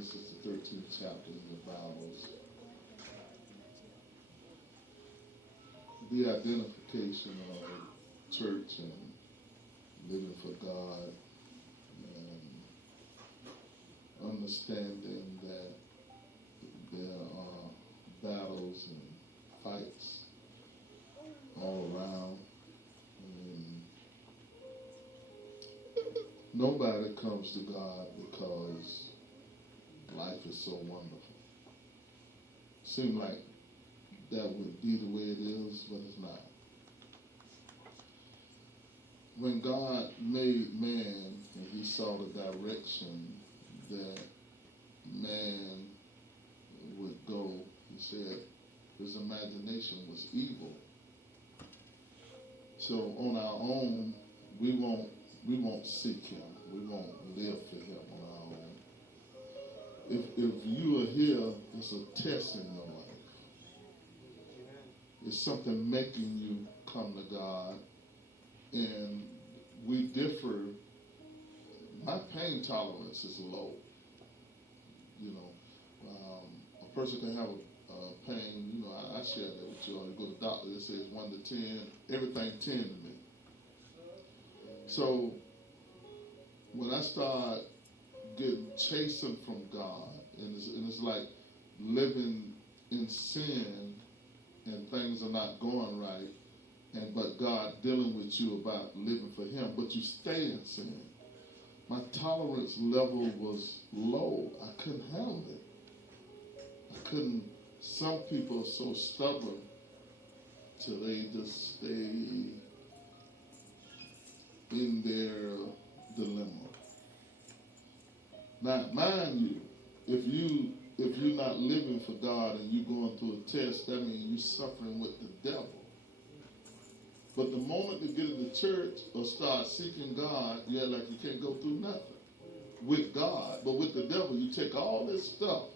Genesis, the 13th chapter in your Bibles. The identification of church and living for God and understanding that there are battles and fights all around. And nobody comes to God because life is so wonderful. Seems like that would be the way it is, but it's not. When God made man and he saw the direction that man would go, he said his imagination was evil. So on our own, we won't seek him. We won't live for him on our own. If you are here, it's a test in your life. It's something making you come to God. And we differ. My pain tolerance is low. You know, a person can have a pain. You know, I share that with you. You go to the doctor, they say it's 1 to 10. Everything 10 to me. So when I start getting chastened from God, and it's like living in sin, and things are not going right, but God dealing with you about living for him, but you stay in sin. My tolerance level was low. I couldn't handle it. Some people are so stubborn till they just stay in their dilemma. Now, mind you, if you're not living for God and you're going through a test, that means you're suffering with the devil. But the moment you get into church or start seeking God, you act like you can't go through nothing with God. But with the devil, you take all this stuff,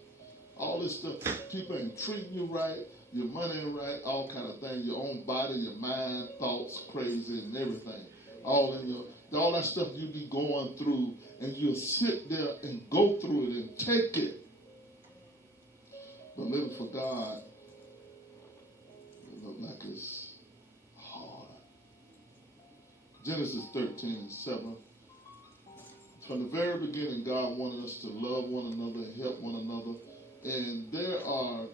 people ain't treating you right, your money ain't right, all kind of things, your own body, your mind, thoughts, crazy and everything. All that stuff you be going through, and you'll sit there and go through it and take it. But living for God, it looks like it's hard. Genesis 13:7. From the very beginning, God wanted us to love one another, help one another. And there are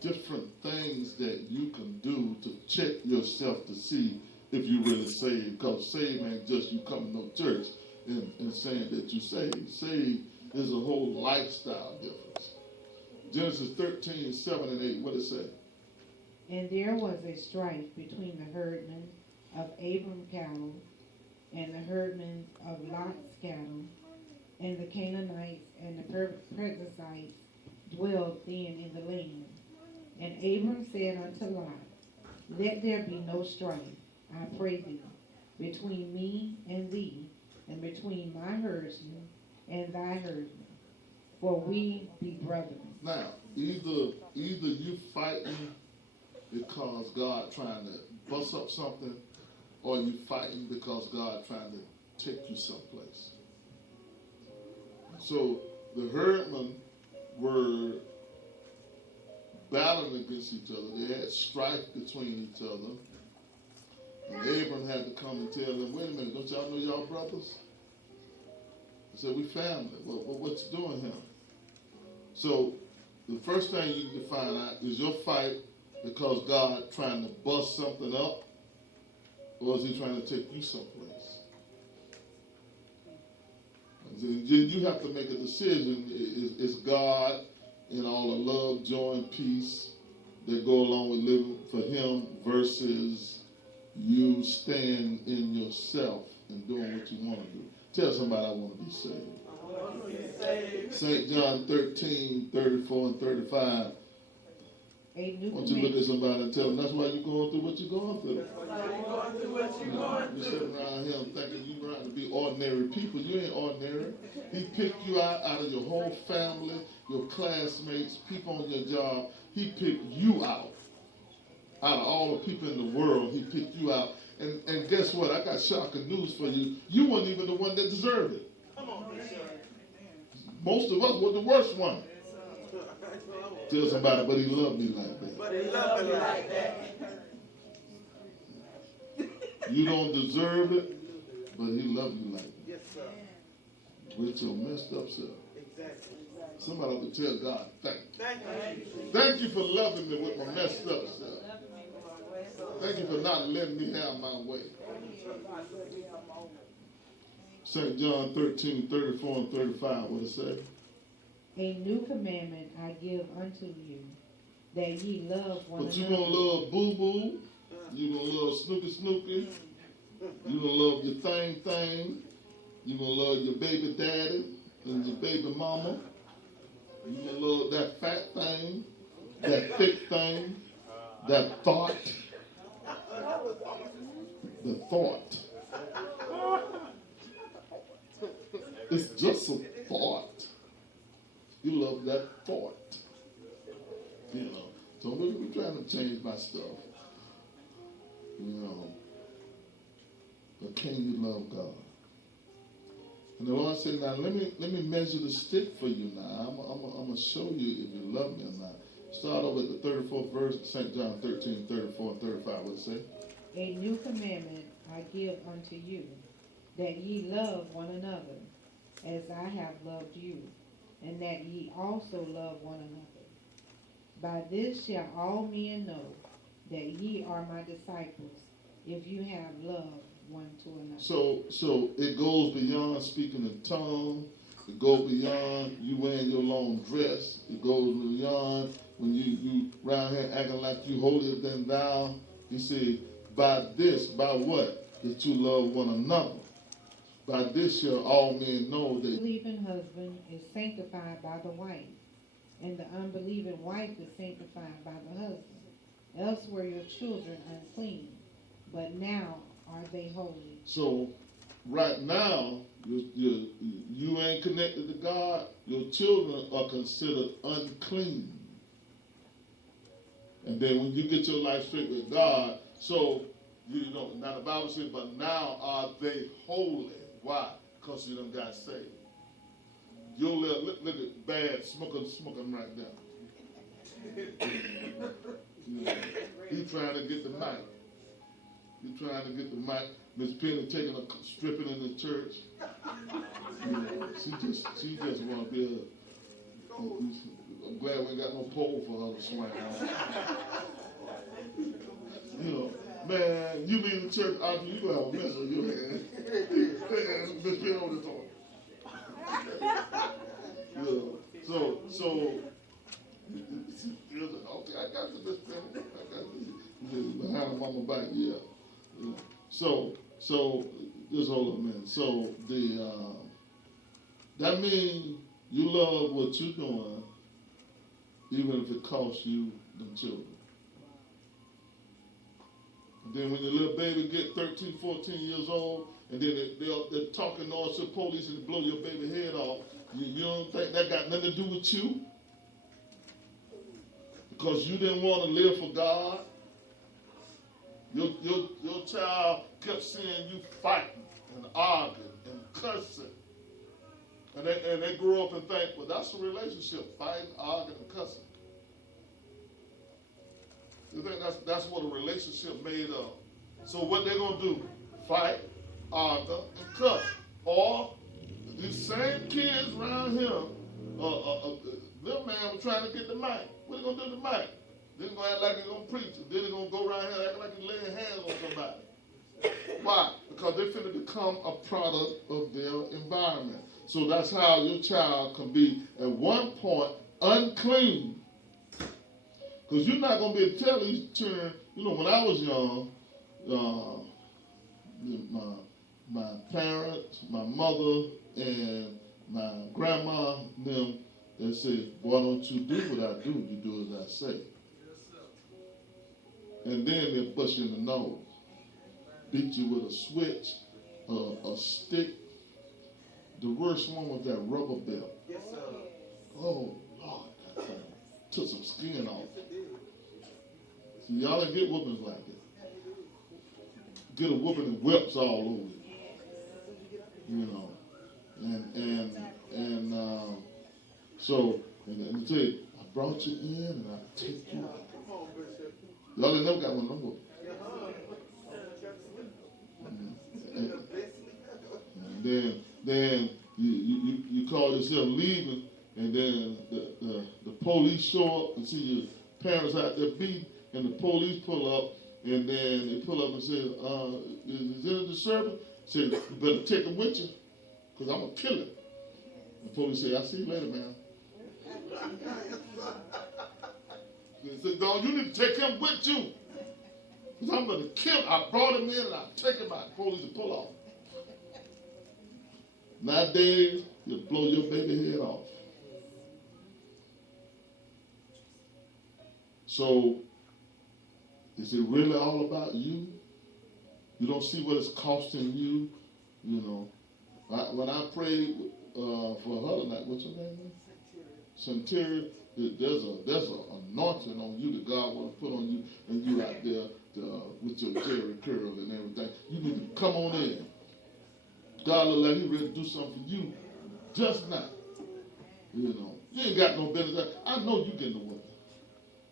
different things that you can do to check yourself to see if you really saved. Because saved ain't just you coming to church and saying that you saved. Saved is a whole lifestyle difference. Genesis 13:7 and 8, what does it say? And there was a strife between the herdmen of Abram's cattle and the herdmen of Lot's cattle, and the Canaanites and the Perizzites dwelled then in the land. And Abram said unto Lot, Let there be no strife, I pray thee, between me and thee, and between my herdsmen and thy herdsmen, for we be brethren. Now, either you fighting because God trying to bust up something, or you fighting because God trying to take you someplace. So the herdmen were battling against each other. They had strife between each other. And Abram had to come and tell them, wait a minute, don't y'all know y'all brothers? I said, we family. What you doing here? So the first thing you need to find out is your fight because God trying to bust something up, or is he trying to take you someplace? You have to make a decision. Is God in all the love, joy, and peace that go along with living for him versus you staying in yourself and doing what you want to do? Tell somebody I want to be saved. St. John 13:34 and 35. Why don't you look at somebody and tell them that's why you're going through what you're going through. You're sitting around here thinking you're trying to be ordinary people. You ain't ordinary. He picked you out of your whole family, your classmates, people on your job. He picked you out. Out of all the people in the world, he picked you out. And guess what? I got shocking news for you. You weren't even the one that deserved it. Come on, Most of us were the worst one. Tell somebody, but he loved me like that. But he loved me like that. You don't deserve it, but he loved you like that. Yes, sir. With your messed up self. Exactly. Somebody ought to tell God, thank you. Thank you. Thank you for loving me with my messed up self. Thank you for not letting me have my way. St. John 13, 34 and 35, what it say? A new commandment I give unto you, that ye love one But another. you gonna love boo-boo, you gonna love snooky, you gonna love your thing, you gonna love your baby daddy and your baby mama, you gonna love that fat thing, that thick thing, that thought, the thought. It's just a thought. You love that thought. You know. So we're trying to change my stuff. You know. But can you love God? And the Lord said, now let me measure the stick for you now. I'm going to show you if you love me or not. Start over at the 34th verse, St. John 13, 34 and 35. What it say? A new commandment I give unto you, that ye love one another, as I have loved you, and that ye also love one another. By this shall all men know that ye are my disciples, if you have love one to another. So it goes beyond speaking in tongues. It goes beyond you wearing your long dress. It goes beyond when you round here acting like you holier than thou. He said, by this, by what? That you love one another. By this shall all men know that The believing husband is sanctified by the wife, and the unbelieving wife is sanctified by the husband. Else were your children unclean, but now are they holy. So right now, you ain't connected to God. Your children are considered unclean. And then when you get your life straight with God, so, you know, now the Bible says, but now are they holy. Why? Because you done got saved. You'll look at bad smoking right there. You know, he's trying to get the mic. He's trying to get the mic. Miss Penny taking a stripping in the church. You know, she just want to be I'm glad we ain't got no pole for her to swing on. You know, man, you leave the church after you gonna have a mess on your hand. Miss Penny on the talk. So, okay, I got the Miss Penny. I got the behind the mama back, yeah. So just hold on a minute. So that means you love what you're doing, even if it costs you them children. And then when your little baby get 13, 14 years old, and then they're talking noise to the police and blow your baby head off, you don't think that got nothing to do with you? Because you didn't want to live for God? Your child kept seeing you fighting and arguing and cursing. And they grow up and think, well, that's a relationship, fighting, arguing, and cussing. You think that's what a relationship made of. So what they're going to do? Fight, argue, and cuss. Or these same kids around here, little man was trying to get the mic. What are they going to do to the mic? Then they're going to act like they're going to preach. Then they're going to go around here acting like they're laying hands on somebody. Why? Because they're finna become a product of their environment. So that's how your child can be, at one point, unclean. Because you're not going to be able to tell these children, you know, when I was young, my parents, my mother, and my grandma, them, they said, why don't you do what I do? You do as I say. And then they push you in the nose, beat you with a switch, a stick. The worst one was that rubber belt. Yes, sir. Oh, Lord, that thing took some skin off. See, y'all didn't get whoopings like that. Get a whooping and whips all over you. You know. And So, and let me tell you, I brought you in and I take you out. Y'all ain't never got one no more. And then you call yourself leaving, and then the police show up and see your parents out there beat, and the police pull up, and then they pull up and say, is there a disturbance? Say, you better take him with you, because I'm going to kill him. The police say, I'll see you later, man. They said, dog, you need to take him with you. Because I'm going to kill him. I brought him in and I'll take him out. The police will pull off. Nowadays, you'll blow your baby head off. So, is it really all about you? You don't see what it's costing you? You know, when I prayed for her tonight, what's her name? Centurion. There's an anointing on you that God want to put on you, and you out there with your Jerry curl and everything. You need to come on in. God look like He ready to do something for you just now. You know, you ain't got no business. I know you getting the woman.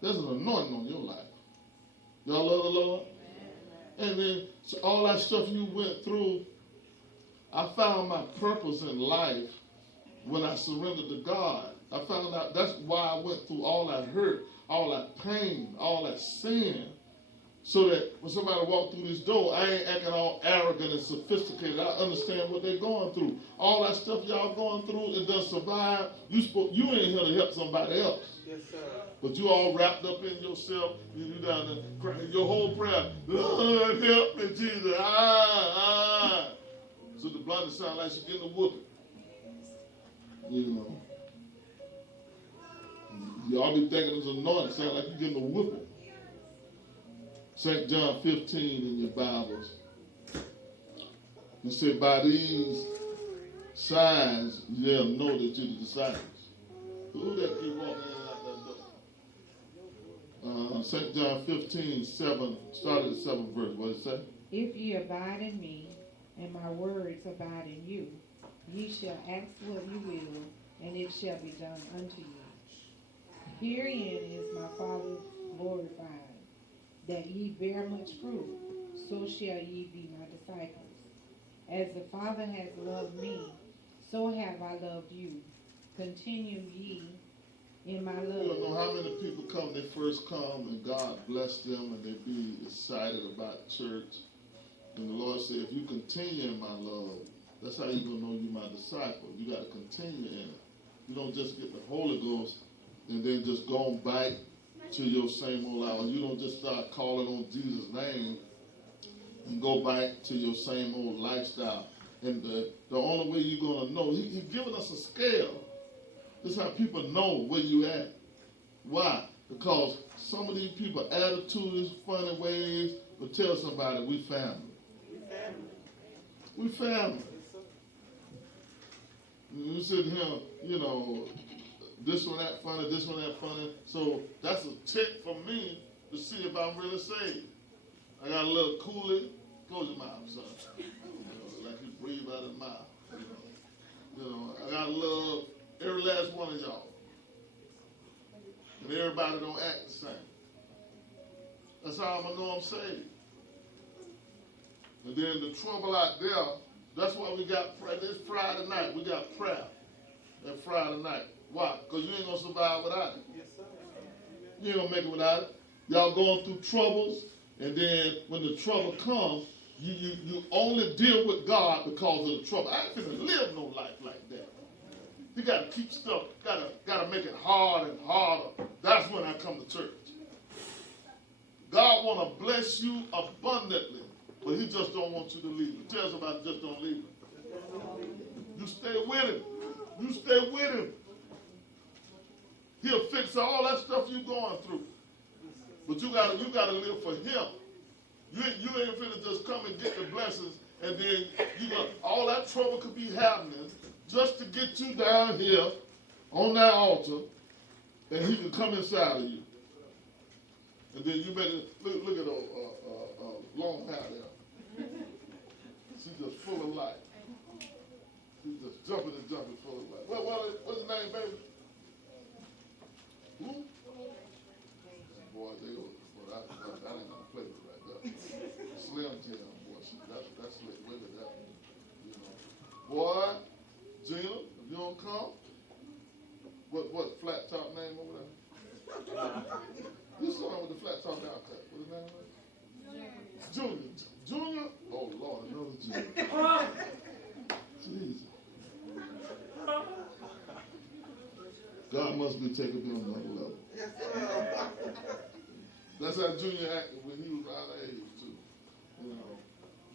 There's an anointing on your life. Y'all love the Lord? And then so all that stuff you went through, I found my purpose in life when I surrendered to God. I found out that's why I went through all that hurt, all that pain, all that sin, so that when somebody walked through this door, I ain't acting all arrogant and sophisticated. I understand what they're going through. All that stuff y'all going through, it does survive. You ain't here to help somebody else. Yes, sir. But you all wrapped up in yourself. You down there crying. Your whole prayer, Lord, help me, Jesus. So the blonde sound like she's getting a whooping. You know. Y'all be thinking it's anointing. Sound like you're getting a whooping. St. John 15 in your Bibles. It said, by these signs, they'll know that you're the disciples. Who that keep walking in and out that door? St. John 15, 7, started at 7th verse. What did it say? If ye abide in me, and my words abide in you, ye shall ask what you will, and it shall be done unto you. Herein is my Father glorified, that ye bear much fruit, so shall ye be my disciples. As the Father hath loved me, so have I loved you. Continue ye in my love. You don't know how many people come, they first come, and God bless them, and they be excited about church. And the Lord said, if you continue in my love, that's how you're going to know you're my disciple. You got to continue in it. You don't just get the Holy Ghost and then just go back to your same old hour. You don't just start calling on Jesus' name and go back to your same old lifestyle. And the only way you're going to know, He's given us a scale. This is how people know where you at. Why? Because some of these people, attitudes, funny ways, will tell somebody, we family. We family. You sit here, you know, this one that funny, this one that funny. So that's a check for me to see if I'm really saved. I got a little coolie. Close your mouth, son. You know, like you breathe out of the mouth. You know, I got a little, every last one of y'all. And everybody don't act the same. That's how I'm going to know I'm saved. And then the trouble out there, that's why we got prayer. This Friday night, we got prayer. That Friday night. Why? Because you ain't going to survive without it. Yes, sir. You ain't going to make it without it. Y'all going through troubles, and then when the trouble comes, you only deal with God because of the trouble. I ain't finna live no life like that. You got to keep stuff, got to make it hard and harder. That's when I come to church. God want to bless you abundantly, but He just don't want you to leave Him. Tell somebody, just don't leave Him. You stay with Him. You stay with Him. He'll fix all that stuff you're going through. But you gotta live for Him. You ain't finna just come and get the blessings, and then all that trouble could be happening just to get you down here on that altar, and He can come inside of you. And then you better look at long hair there. She's just full of life. She's just jumping and jumping full of life. What's his name, baby? Junior. Junior? Oh, Lord, another Junior. Jesus. God must be taking me on another level. That's how Junior acted when he was around our age, too. You know,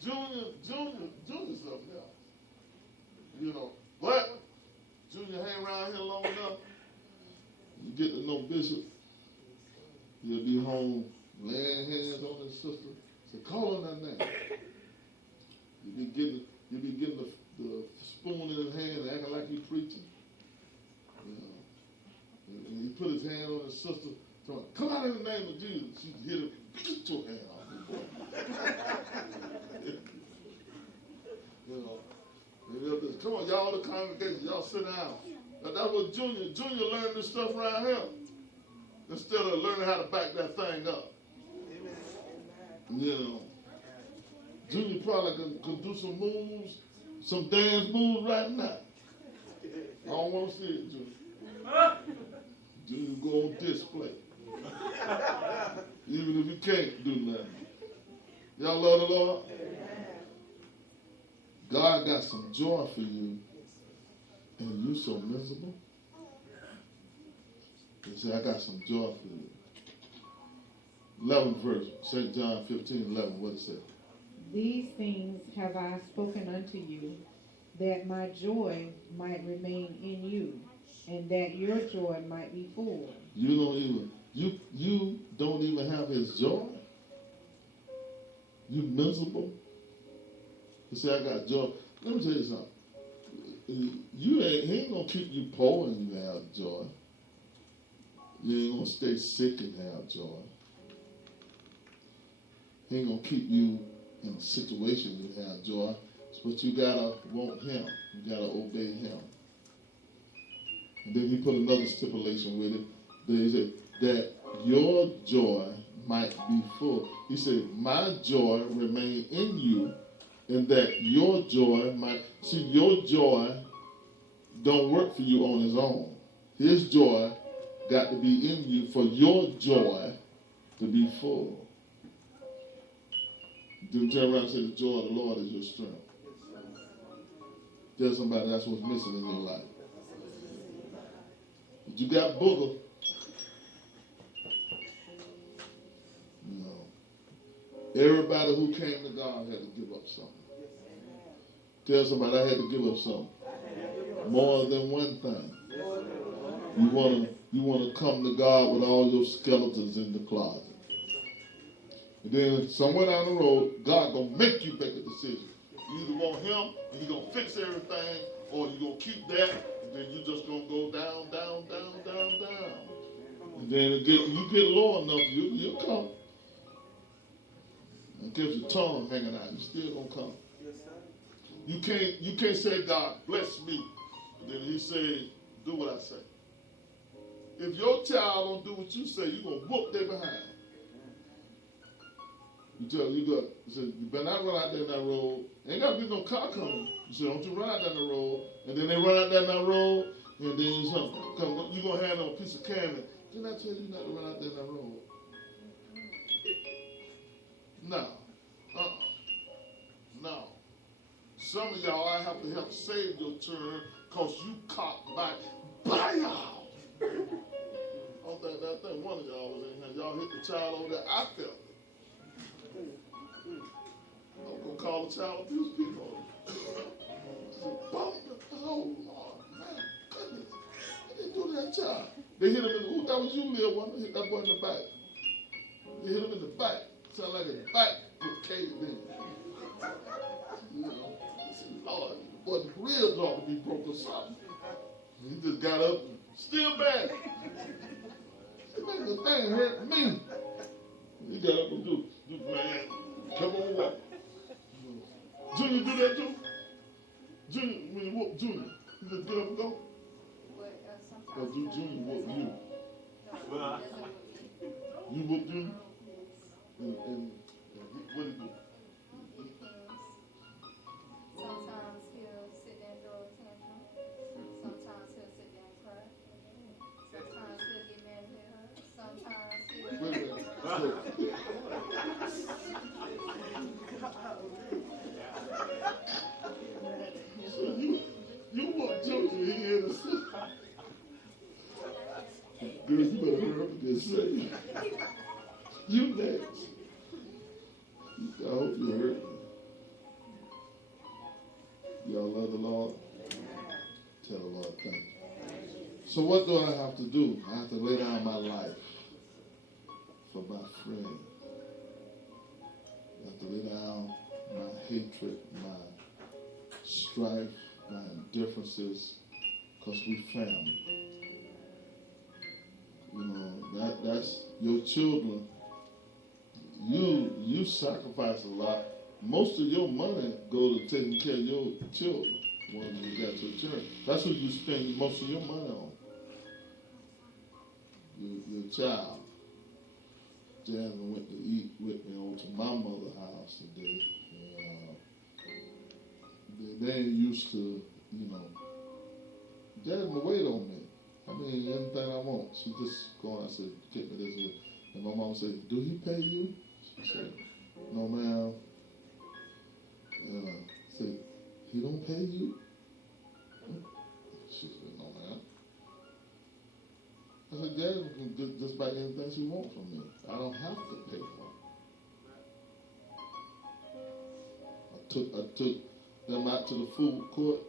Junior's something else. You know, but Junior hang around here long enough, you get to know Bishop, he'll be home laying hands on his sister. Say, call on that name. You be getting the spoon in his hand and acting like he's preaching. You know, and he put his hand on his sister, telling her, come out in the name of Jesus. She hit him, get your hand off me, boy. You know. Come on, y'all, the congregation, y'all sit down. Now, that's what Junior learned this stuff around here. Instead of learning how to back that thing up. You know. Junior probably can do some moves, some dance moves right now. I don't want to see it, Junior. Junior go on display. Even if you can't do nothing. Y'all love the Lord? God got some joy for you, and you so miserable. He said, I got some joy for you. 11th verse, St. John 15:11, what it say? These things have I spoken unto you, that my joy might remain in you, and that your joy might be full. You don't even have his joy? You miserable? He said, I got joy. Let me tell you something. He ain't going to keep you poor and you have joy. You ain't going to stay sick and have joy. He ain't going to keep you in a situation to have joy. But you got to want him. You got to obey him. And then he put another stipulation with it. He said, that your joy might be full. He said, my joy remain in you, and that your joy might... See, your joy don't work for you on his own. His joy got to be in you for your joy to be full. Then turn around and say, the joy of the Lord is your strength. Tell somebody that's what's missing in your life. But you got booger. No. Everybody who came to God had to give up something. Tell somebody I had to give up something. More than one thing. You want to come to God with all your skeletons in the closet. And then somewhere down the road, God going to make you make a decision. You either want him, and he's going to fix everything, or you're going to keep that, and then you're just going to go down, down, down, down, down. And then you get low enough, you'll come. And keep your tongue hanging out, you still going to come. You can't say, God, bless me. And then he say, do what I say. If your child don't do what you say, you're going to whoop their behind. You said, you better not run out there in that road. Ain't got to be no car coming. You said, don't you run out down the road. And then they run out down that road, and then you're going to hand them a piece of candy. Didn't I tell you not to run out there in that road? No. No. Some of y'all, I have to help save your turn because you caught by y'all. I think one of y'all was in here. Y'all hit the child over there. I felt it. I'm going to call the child abuse people. Oh, Lord, man, goodness. What did they do to that child? They hit him in the, that was you, Lil, one. They hit that boy in the back. They hit him in the back. Sound like his back was caved in. You know, I said, Lord, the boy's ribs ought to be broke or something. He just got up and still bad. He said, the thing hurt me. He got up and do man, come on, walk. Junior do that too? Junior, when you whoop Junior, you just get up and go? Or do Junior whoop you? You whoop Junior? And what do you do? Sometimes he'll sit there and throw a tantrum. Sometimes he'll sit there and cry. Sometimes he'll get mad at her. Sometimes he'll... say, you next. I hope you heard me. Y'all love the Lord? Tell the Lord thank you. So what do I have to do? I have to lay down my life for my friend. I have to lay down my hatred, my strife, my indifferences, because we family. You know, that's your children. You sacrifice a lot. Most of your money goes to taking care of your children when you got your children. That's what you spend most of your money on. Your child. Jasmine went to eat with me over to my mother's house today. They ain't used to, you know, Jasmine wait on me. I mean, anything I want. She just going, I said, get me this way. And my mom said, do he pay you? She said, no, ma'am. I said, he don't pay you? She said, no, ma'am. I said, Jasmine can just buy anything she wants from me. I don't have to pay for it. I took them out to the food court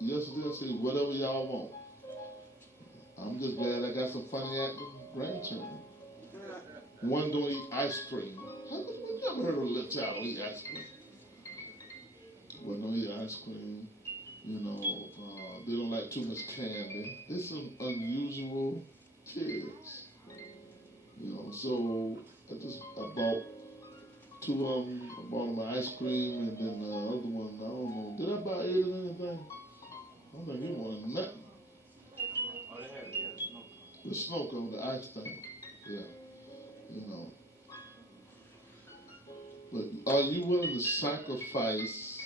yesterday. I said, whatever y'all want. I'm just glad I got some funny acting grandchildren. One don't eat ice cream. I've never heard of a little child don't eat ice cream. One don't eat ice cream. You know, they don't like too much candy. There's some unusual kids. You know, so I bought two of them. I bought them ice cream, and then the other one, I don't know. Did I buy Aiden anything? I don't think he wanted nothing. Oh, they had snow. The snow cone, the ice thing. Yeah. You know. But are you willing to sacrifice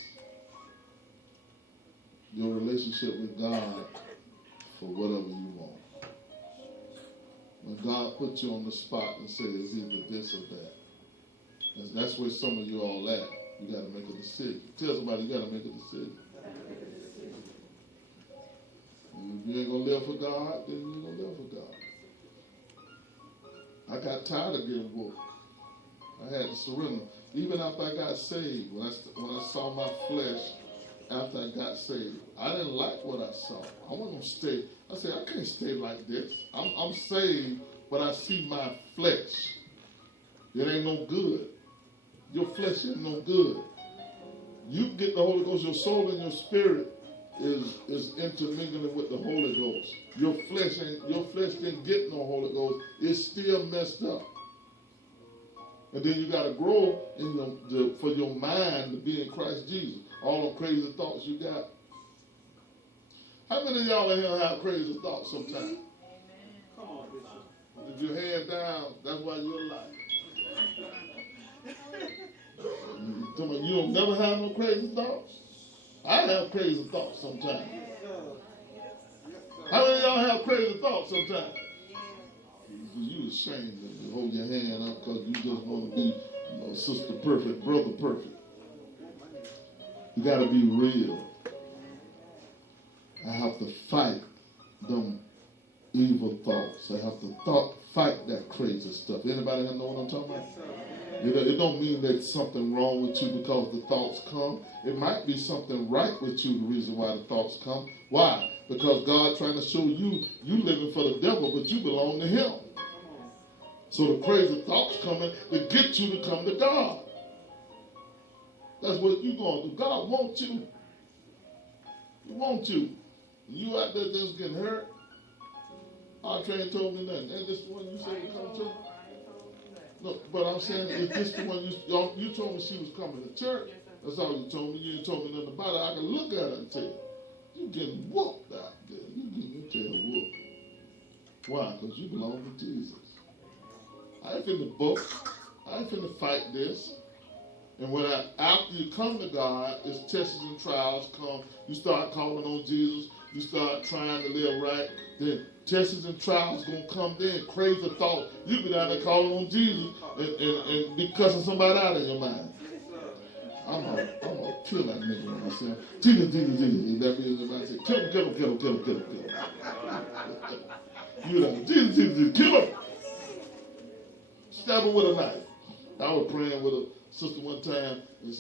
your relationship with God for whatever you want? When God puts you on the spot and says either this or that. That's where some of you all at. You got to make a decision. Tell somebody you got to make a decision. If you ain't going to live for God, then you ain't going to live for God. I got tired of getting whooped. I had to surrender. Even after I got saved, when I saw my flesh after I got saved, I didn't like what I saw. I wasn't going to stay. I said, I can't stay like this. I'm saved, but I see my flesh. It ain't no good. Your flesh ain't no good. You get the Holy Ghost, your soul and your spirit is intermingling with the Holy Ghost. Your flesh didn't get no Holy Ghost. It's still messed up. And then you got to grow for your mind to be in Christ Jesus. All the crazy thoughts you got. How many of y'all in here have crazy thoughts sometimes? Come on, Bishop. If your head down, that's why you're alive. You don't never have no crazy thoughts? I have crazy thoughts sometimes. How many of y'all have crazy thoughts sometimes? You ashamed of you hold your hand up because you just want to be sister perfect, brother perfect. You got to be real. I have to fight them evil thoughts. I have to fight that crazy stuff. Anybody know what I'm talking about? It don't mean there's something wrong with you because the thoughts come. It might be something right with you, the reason why the thoughts come. Why? Because God trying to show you living for the devil, but you belong to him. So the crazy thoughts coming to get you to come to God. That's what you're going to do. God wants you. He wants you. You out there just getting hurt. Our train told me nothing. Ain't this the one you said to come to? No, but I'm saying, is this the one you told me she was coming to church? That's all you told me. You ain't told me nothing about it. I can look at her and tell you getting whooped out there. You getting your tail whooped. Why? Because you belong to Jesus. I ain't finna book. I ain't finna fight this. And after you come to God, it's tests and trials come. You start calling on Jesus. You start trying to live right. Then tests and trials gonna come. Then crazy thoughts. You be down there calling on Jesus and be cussing somebody out of your mind. I'm gonna kill that nigga with myself. Jesus. If that be in your mind, say, kill him. You know, Jesus, kill him. stab her with a knife. I was praying with a sister one time, and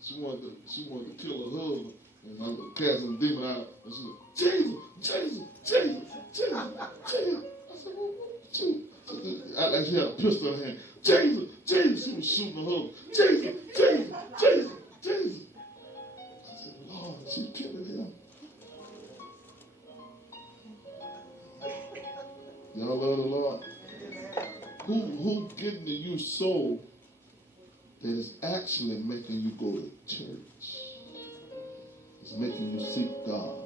she wanted to kill her husband, and I was casting a demon out, and she said, Jesus, Jesus, Jesus, Jesus, Jesus. I said, well, what you? Like she had a pistol in her hand. Jesus, Jesus. She was shooting her husband. Jesus, Jesus, Jesus, Jesus. I said, Lord, she's killing him. Y'all love the Lord? Who getting to you so that is actually making you go to church? It's making you seek God.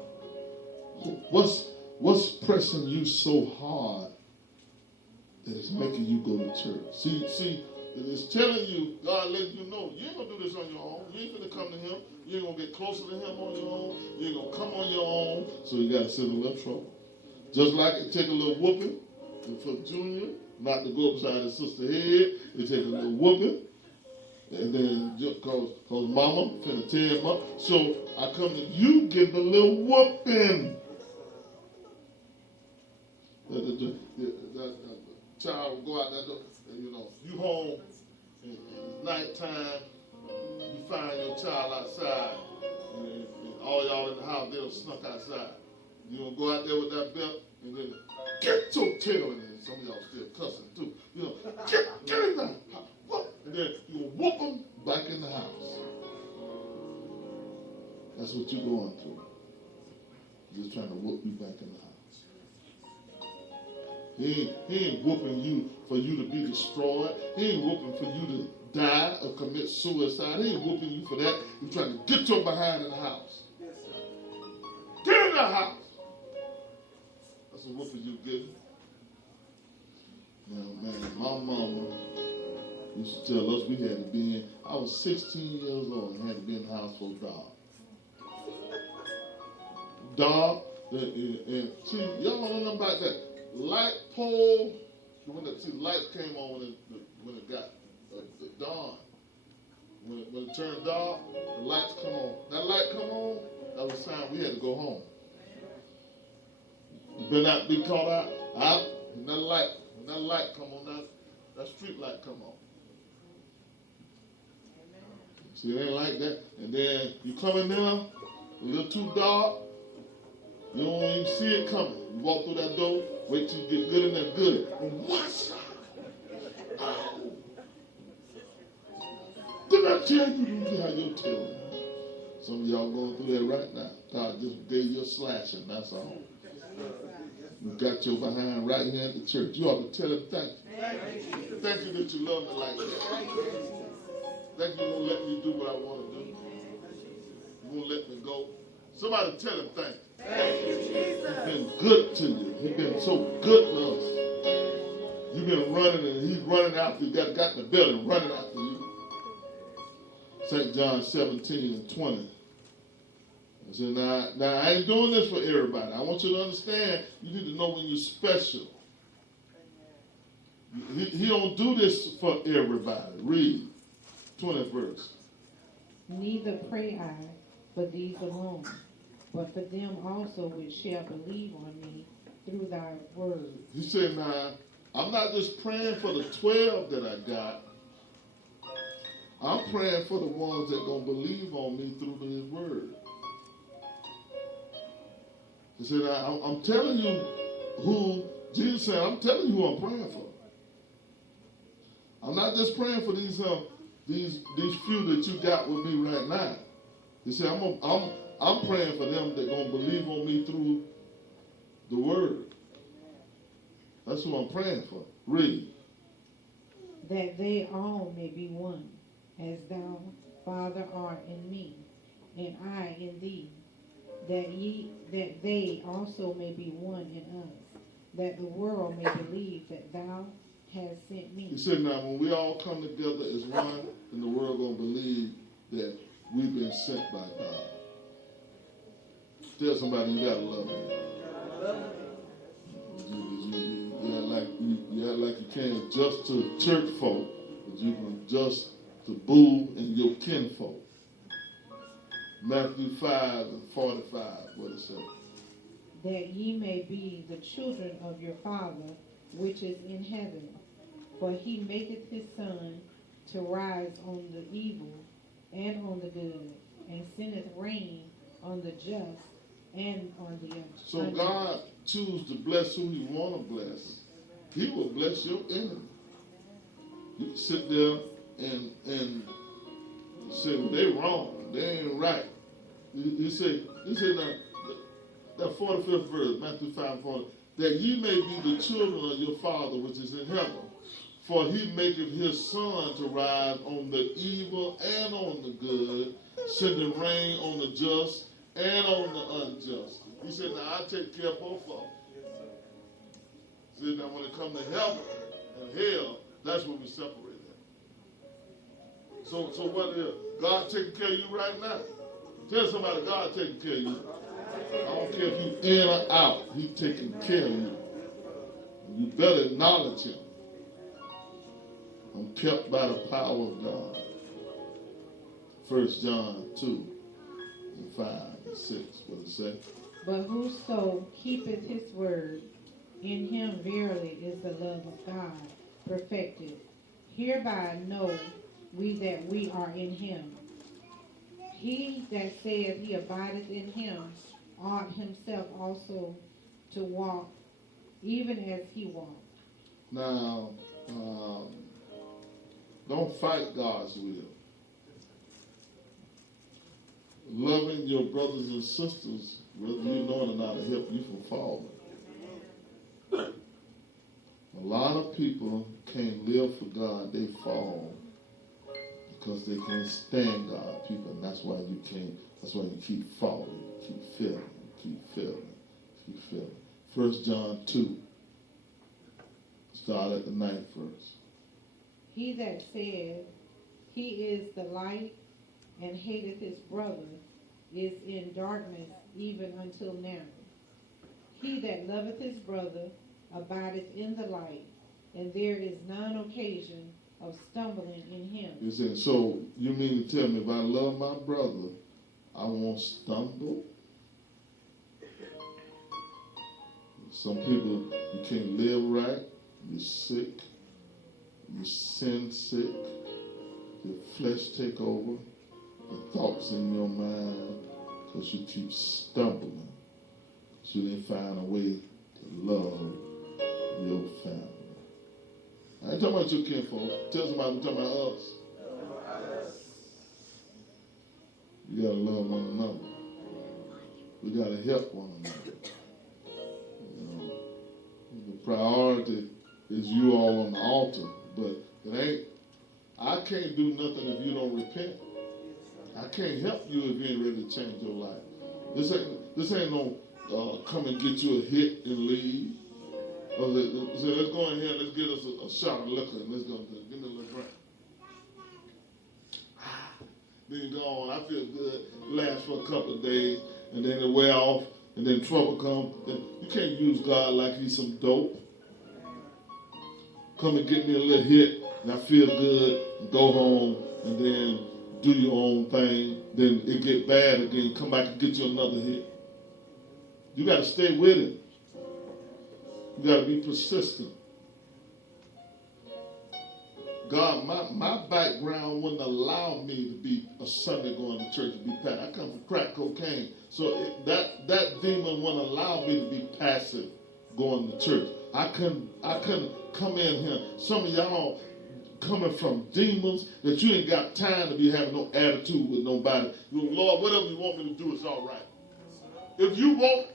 What's pressing you so hard that is making you go to church? See, it's telling you, God letting you know, you ain't going to do this on your own. You ain't going to come to him. You ain't going to get closer to him on your own. You ain't going to come on your own. So you got to sit in a little trouble. Just like it take a little whooping for Junior not to go upside his sister's head. It take a little whooping. And then, because mama finna tear him up. So I come to you, give the little whooping. The child will go out that door, and you home, and it's nighttime, you find your child outside, and all y'all in the house, they done snuck outside. You gonna go out there with that belt, and then get your tail in there. Some of y'all still cussing too. Get in there. And then you gonna whoop them back in the house. That's what you're going through. He's trying to whoop you back in the house. He ain't whooping you for you to be destroyed. He ain't whooping for you to die or commit suicide. He ain't whooping you for that. He's trying to get your behind in the house. Get in the house. That's a whooping you getting. Now, man, my mama used to tell us we had to be in. I was 16 years old and had to be in the house for dark. Dark, and see, y'all don't know about that. Light pole, when the lights came on when it got dawn. When it turned dark, the lights come on. That light come on, that was time we had to go home. You better not be caught out. When that light come on, that street light come on. See, it ain't like that. And then you come in there, a little too dark, you don't even see it coming. You walk through that door, wait till you get good in there, good. And what's up? Oh. Did I tell you to have your tail? Some of y'all going through that right now. God just gave you a slashing, that's all. You got your behind right here at the church. You ought to tell him thank you. Thank you that you love me like that. Thank you won't let me do what I want to do. You won't let me go. Somebody tell him thank you. Thank you, Jesus. He's been good to you. He's been so good to us. You've been running and he's running after you. Got the building running after you. St. John 17:20. I said, now I ain't doing this for everybody. I want you to understand, you need to know when you're special. He don't do this for everybody. Read 20th verse. Neither pray I for these alone, but for them also which shall believe on me through thy word. He said, now, I'm not just praying for the 12 that I got. I'm praying for the ones that going to believe on me through his word. He said, I'm telling you who, Jesus said, I'm telling you who I'm praying for. I'm not just praying for these few that you got with me right now. He said, I'm praying for them that going to believe on me through the word. That's who I'm praying for. Read. That they all may be one, as thou, Father, art in me, and I in thee, that they also may be one in us, that the world may believe that thou hast sent me. He said, now when we all come together as one, then the world going to believe that we've been sent by God. Tell somebody you got to love him. You act like you can't adjust to church folk, but you can adjust to boo and your kinfolk. Matthew 5:45, what it says? That ye may be the children of your Father which is in heaven. For he maketh his sun to rise on the evil and on the good, and sendeth rain on the just and on the unjust. So God chooses to bless who he want to bless. He will bless your enemy. You can sit there and say, well, they wrong. They ain't right. He said now, that 45th verse, Matthew 5:40, that ye may be the children of your Father which is in heaven. For he maketh his sun to rise on the evil and on the good, sending rain on the just and on the unjust. He said, now I take care of both of them. He said, now when it comes to heaven and hell, that's when we separate that. So what is God taking care of you right now? Tell somebody God taking care of you. I don't care if you in or out, he taking care of you. You better acknowledge him. I'm kept by the power of God. 1 John 2 and 5 and 6. What it say? But whoso keepeth his word, in him verily is the love of God perfected. Hereby know we that we are in him. He that saith he abideth in him ought himself also to walk even as he walked. Now, don't fight God's will. Loving your brothers and sisters, whether you know it or not, will help you from falling. A lot of people can't live for God, they fall because they can't stand God, people, and that's why you can't, that's why you keep falling, keep failing. 1 John 2, start at the 9th verse. He that saith he is the light and hateth his brother is in darkness even until now. He that loveth his brother abideth in the light, and there is none occasion of stumbling in him. You said, so you mean to tell me if I love my brother, I won't stumble? Some people, you can't live right, you're sick, you sin sick, your flesh take over, the thoughts in your mind, because you keep stumbling. So you didn't find a way to love your family. I ain't talking about your kinfolk. Tell somebody we're talking about us. You got to love one another. We got to help one another. You know, the priority is you all on the altar, but it ain't. I can't do nothing if you don't repent. I can't help you if you ain't ready to change your life. This ain't no come and get you a hit and leave. Or say, let's go in here, let's get us a shot of liquor and let's go, give me a little drink. Then you go on, I feel good, lasts for a couple of days, and then it wear off, and then trouble comes. You can't use God like he's some dope. Come and get me a little hit, and I feel good, and go home, and then do your own thing. Then it get bad again, come back and get you another hit. You got to stay with it. You got to be persistent. God, my background wouldn't allow me to be a Sunday going to church and be passive. I come from crack cocaine. So that demon wouldn't allow me to be passive going to church. I couldn't come in here. Some of y'all coming from demons that you ain't got time to be having no attitude with nobody. Lord, whatever you want me to do is all right. If you want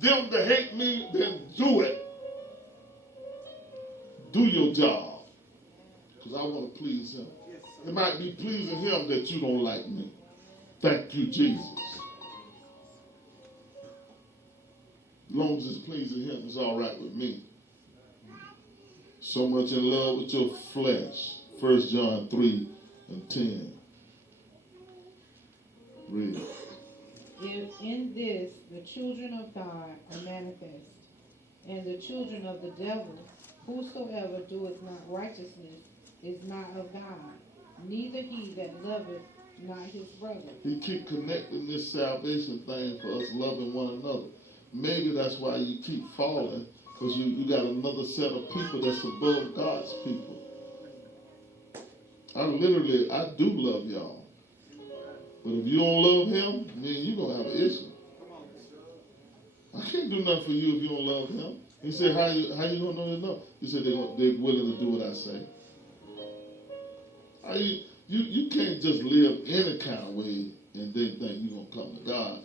them to hate me, then do it. Do your job. Because I want to please him. It might be pleasing him that you don't like me. Thank you, Jesus. As long as it's pleasing him, it's all right with me. So much in love with your flesh. 1 John 3 and 10. Read. If in this the children of God are manifest, and the children of the devil, whosoever doeth not righteousness is not of God, neither he that loveth not his brother. He keep connecting this salvation thing for us loving one another. Maybe that's why you keep falling, because you got another set of people that's above God's people. I do love y'all. But if you don't love him, then you're going to have an issue. I can't do nothing for you if you don't love him. He said, how you going to know they know? He said, they're willing to do what I say. You can't just live any kind of way and then think you're going to come to God.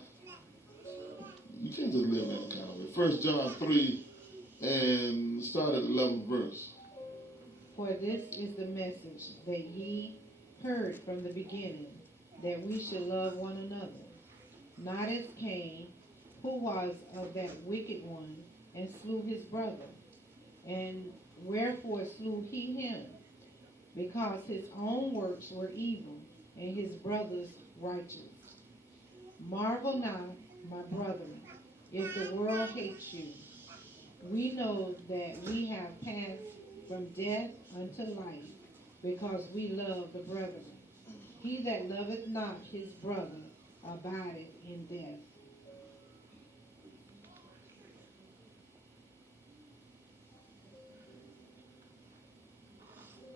You can't just live any kind of way. 1 John 3 and start at the 11th verse. For this is the message that ye heard from the beginning, that we should love one another, not as Cain, who was of that wicked one, and slew his brother. And wherefore slew he him? Because his own works were evil, and his brother's righteous. Marvel not, my brethren, if the world hates you. We know that we have passed from death unto life, because we love the brethren. He that loveth not his brother abideth in death.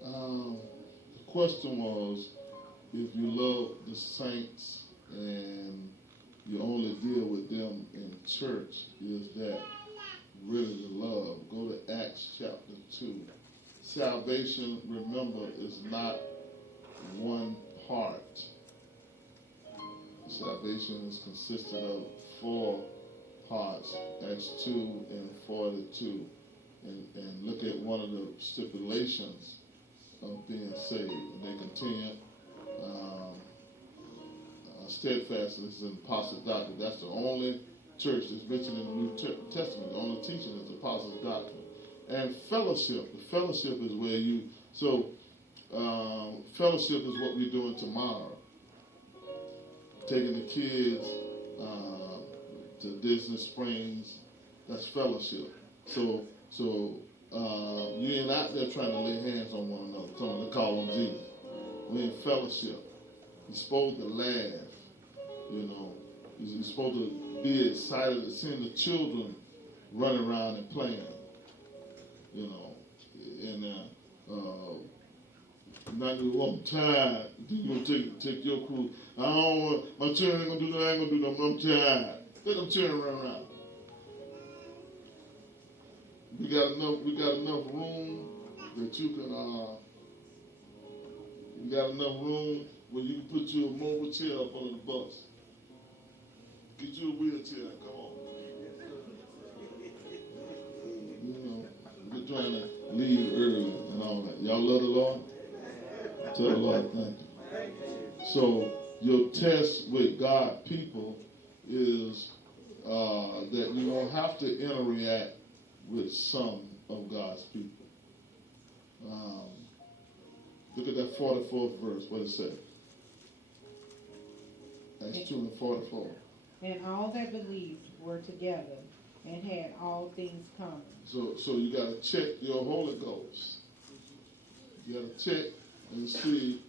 The question was, if you love the saints and you only deal with them in church, is that really the love? Go to Acts chapter 2. Salvation, remember, is not one part. Salvation is consisted of 4 parts, Acts 2 and 42. And look at one of the stipulations of being saved. And they continue, steadfastness in apostles' doctrine. That's the only church that's mentioned in the New Testament. The only teaching is apostles' doctrine. And fellowship. The fellowship is where fellowship is what we're doing tomorrow. Taking the kids to Disney Springs, that's fellowship. So you ain't out there trying to lay hands on one another, trying to call on Jesus. We're in fellowship. You're supposed to laugh, you know. You're supposed to be excited at seeing the children running around and playing, you know. And not I'm tired. You're going to take your crew. I don't want, my children ain't going to do nothing. I ain't going to do nothing. I'm tired. Let them children run around. We got enough room that you can, we got enough room where you can put your mobile chair up on the bus. Get you a wheelchair, come on. You know, we're trying to leave early and all that. Y'all love the Lord? Tell the Lord thank you. So your test with God people is that you won't have to interact with some of God's people. Look at that 44th verse. What it say? Acts 2 and 44. And all that believed were together and had all things common. So you got to check your Holy Ghost. You got to check and see,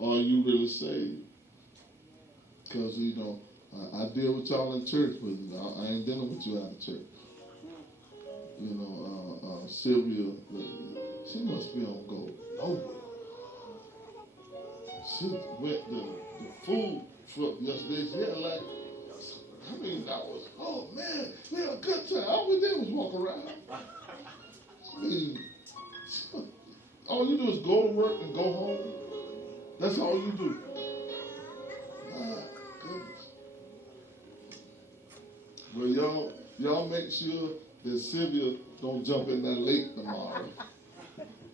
are you really saved? Because, you know, I deal with y'all in church, but I ain't dealing with you out of church. You know, Sylvia, she must be on go nowhere. She went to the food truck yesterday. She had like, how many hours? Oh man, we had a good time. All we did was walk around. I mean, all you do is go to work and go home. That's all you do. My goodness. Well, y'all make sure that Sylvia don't jump in that lake tomorrow.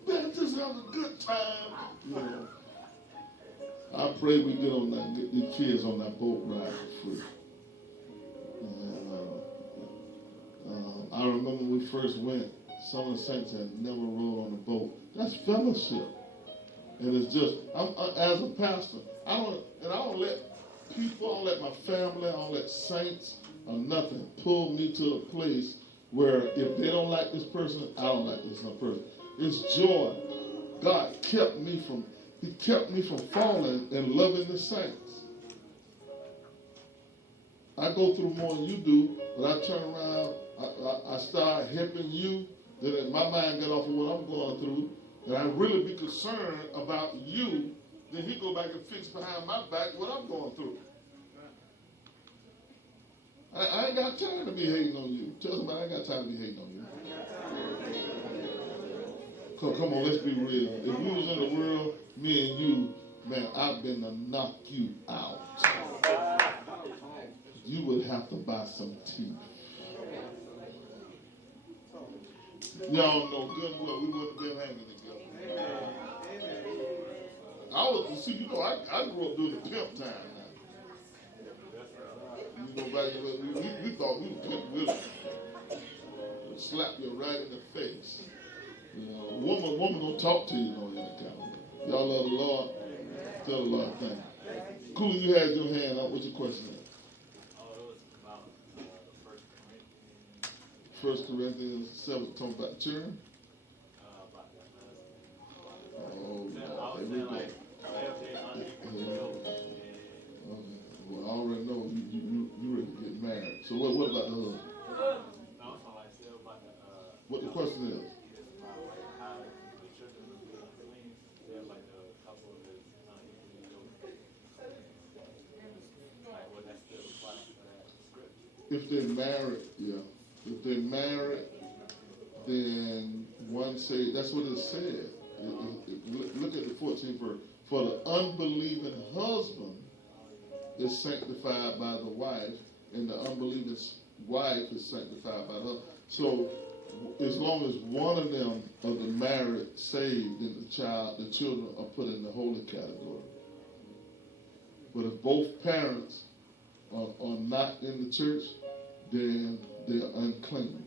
Man, just have a good time. You know. I pray we get the kids on that boat ride for free. And, I remember when we first went, some of the saints had never rode on a boat. That's fellowship. And it's just, as a pastor, I don't let people, I don't let my family, I don't let saints or nothing pull me to a place where if they don't like this person, I don't like this person. It's joy. God kept me from falling and loving the saints. I go through more than you do, but I turn around, I start helping you, Then if my mind got off of what I'm going through, and I really be concerned about you, then he go back and fix behind my back what I'm going through. I ain't got time to be hating on you. Tell somebody I ain't got time to be hating on you. Come on, let's be real. If you was in the world, me and you, man, I've been to knock you out. You would have to buy some teeth. Y'all know good and well we wouldn't have been hanging together. I grew up during the pimp time now. You know, back we thought we were Pimp Willie. Slap you right in the face. You know, a woman don't talk to you on any kind of way. Y'all love the Lord? Tell the Lord thank you. Cool, you had your hand up. What's your question? Oh, it was about the 1 Corinthians 7, talking about children? about the husband. Oh, I was here we saying, go. like, if they're unequal. Okay. Well, I already know you ready to get married. So what about the husband? No, I'm like, still about the, What the question is? about like how the children would be clean. They're like a couple of his unequally yoked. Like, would that still apply to that scripture? If they're married, yeah. If they're married, then one say, that's what it said. Look at the 14th verse. For the unbelieving husband is sanctified by the wife, and the unbelieving wife is sanctified by her. So, as long as one of them of the married saved, then the children are put in the holy category. But if both parents are not in the church, then they're unclean.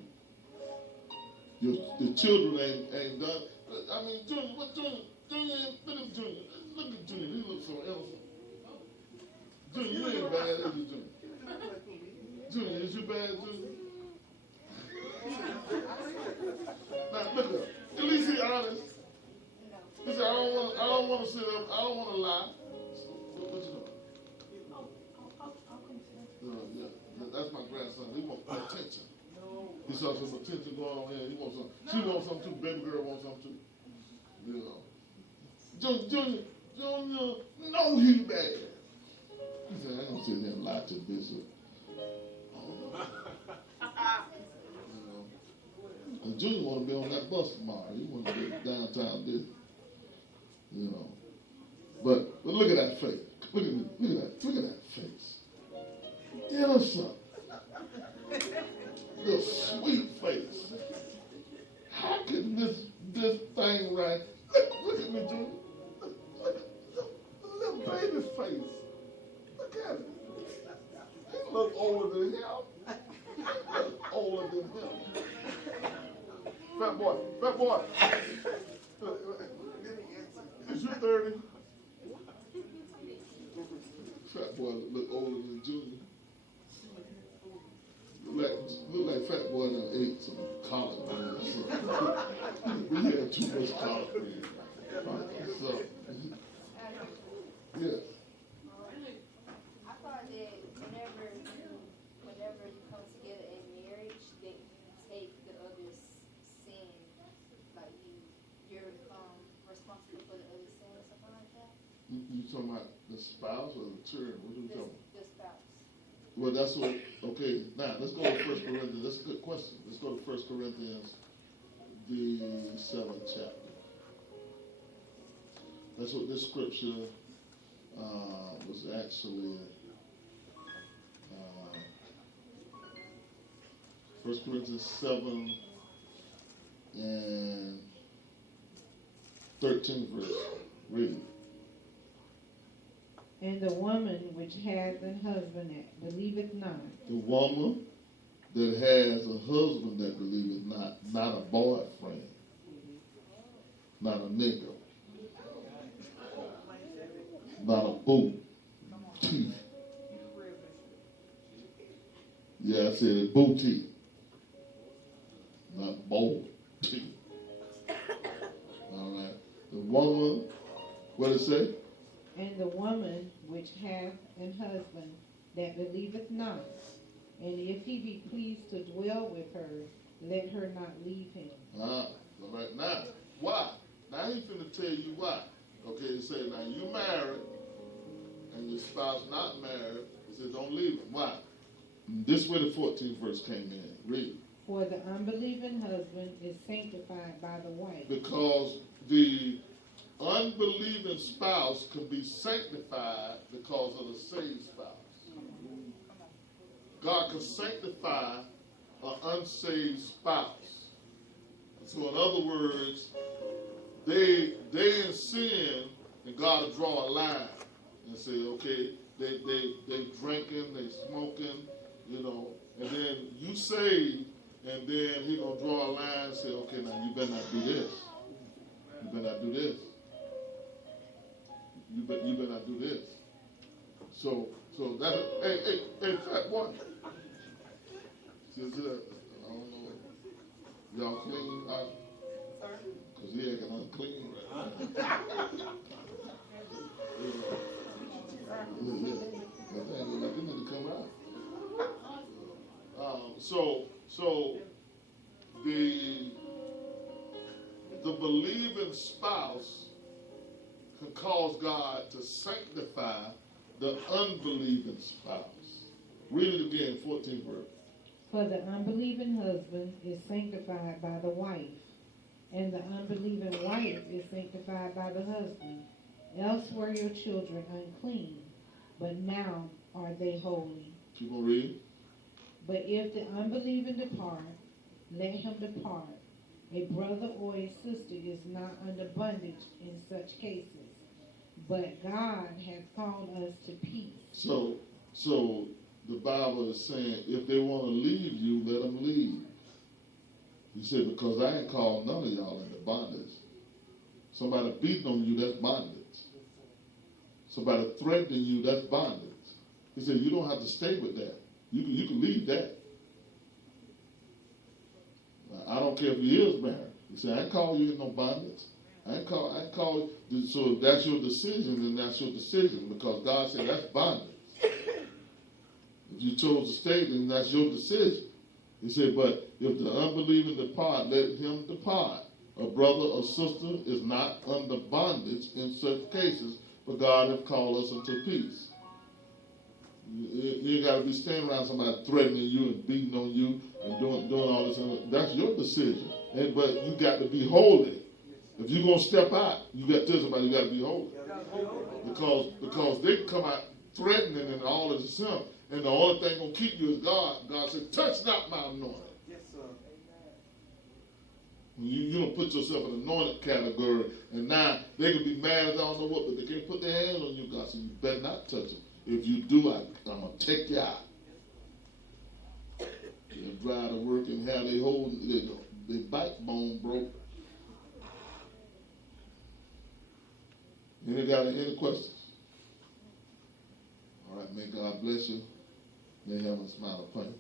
The children ain't done. I mean, Junior, what Junior? Look at Junior. Look at Junior. He looks so innocent. Junior, you ain't bad, is you, Junior? Junior, is you bad, Junior? Now, look at him. At least he's honest. He said, I don't want to sit up. I don't want to lie. What you doing? Yeah, that's my grandson. He wants attention. He saw some attention going on here. He wants some. She wants some too. Baby girl wants some too. You know. Junior, no, he bad. He said, I ain't gonna sit here and lie to Bishop. And Junior want to be on that bus tomorrow. He want to be downtown Disney. You know. But look at that face. Look at that face. Innocent. The sweet face. How can this thing right? Look at me, Junior. Look at the little baby face. Look at it. He look older than him. He look older than him. Fat boy. Is you 30? Fat boy look older than Junior. Look like Fat Boy done ate some collard greens. We had too much collard greens. So, yes. I thought that whenever you come together in marriage, that you take the other's sin, like you're responsible for the other's sin or something like that. You talking about the spouse or the children? What are you talking about? The spouse. Well, that's what, okay, now let's go to 1 Corinthians. That's a good question. Let's go to 1 Corinthians, the 7th chapter. That's what this scripture was actually, 1 Corinthians 7 and 13th verse. Read it. And the woman which hath an husband that believeth not. The woman that has a husband that believeth not a boyfriend, not a nigga, not a boo, teeth. Yeah, I said it, boo teeth, not bold teeth. All right. The woman, what did it say? And the woman which hath an husband that believeth not, and if he be pleased to dwell with her, let her not leave him. All right, now, why? Now he finna tell you why. Okay, he said, now you married, and your spouse not married. He said, don't leave him. Why? This is where the 14th verse came in. Read. For the unbelieving husband is sanctified by the wife. Because the unbelieving spouse can be sanctified because of the saved spouse. God can sanctify an unsaved spouse. So in other words, they in sin, and God will draw a line and say, okay, they drinking, they smoking, you know, and then you saved, and then he gonna draw a line and say, okay, now you better not do this. You better not do this. You better not do this. So that's hey, fat boy. I don't know. Y'all clean? Because he acting unclean right now. That thing look like it need to come out. So the believing spouse can cause God to sanctify the unbelieving spouse. Read it again, 14th verse. For the unbelieving husband is sanctified by the wife, and the unbelieving wife is sanctified by the husband. Else were your children unclean, but now are they holy. Keep on reading. But if the unbelieving depart, let him depart. A brother or a sister is not under bondage in such cases, but God hath called us to peace. So the Bible is saying, if they want to leave you, let them leave. He said, because I ain't called none of y'all into bondage. Somebody beating on you, that's bondage. Somebody threatening you, that's bondage. He said, you don't have to stay with that. You can leave that. I don't care if you is married. He said, I ain't call you in no bondage. I ain't call you. So if that's your decision, then that's your decision, because God said that's bondage. If you chose to stay, then that's your decision. He said, but if the unbelieving depart, let him depart. A brother or sister is not under bondage in such cases, but God hath called us unto peace. You ain't got to be standing around somebody threatening you and beating on you and doing all this. That's your decision. But you got to be holy. If you're going to step out, you got to tell somebody you got to be holy. Because they come out threatening and all this stuff. And the only thing going to keep you is God. God said, touch not my anointing. Yes, sir. You don't put yourself in the anointed category. And now they can be mad as I don't know what, but they can't put their hands on you. God said, you better not touch them. If you do, I'm going to take you out. They drive to work and have their backbone broke. Any questions? All right, may God bless you. May heaven smile upon you.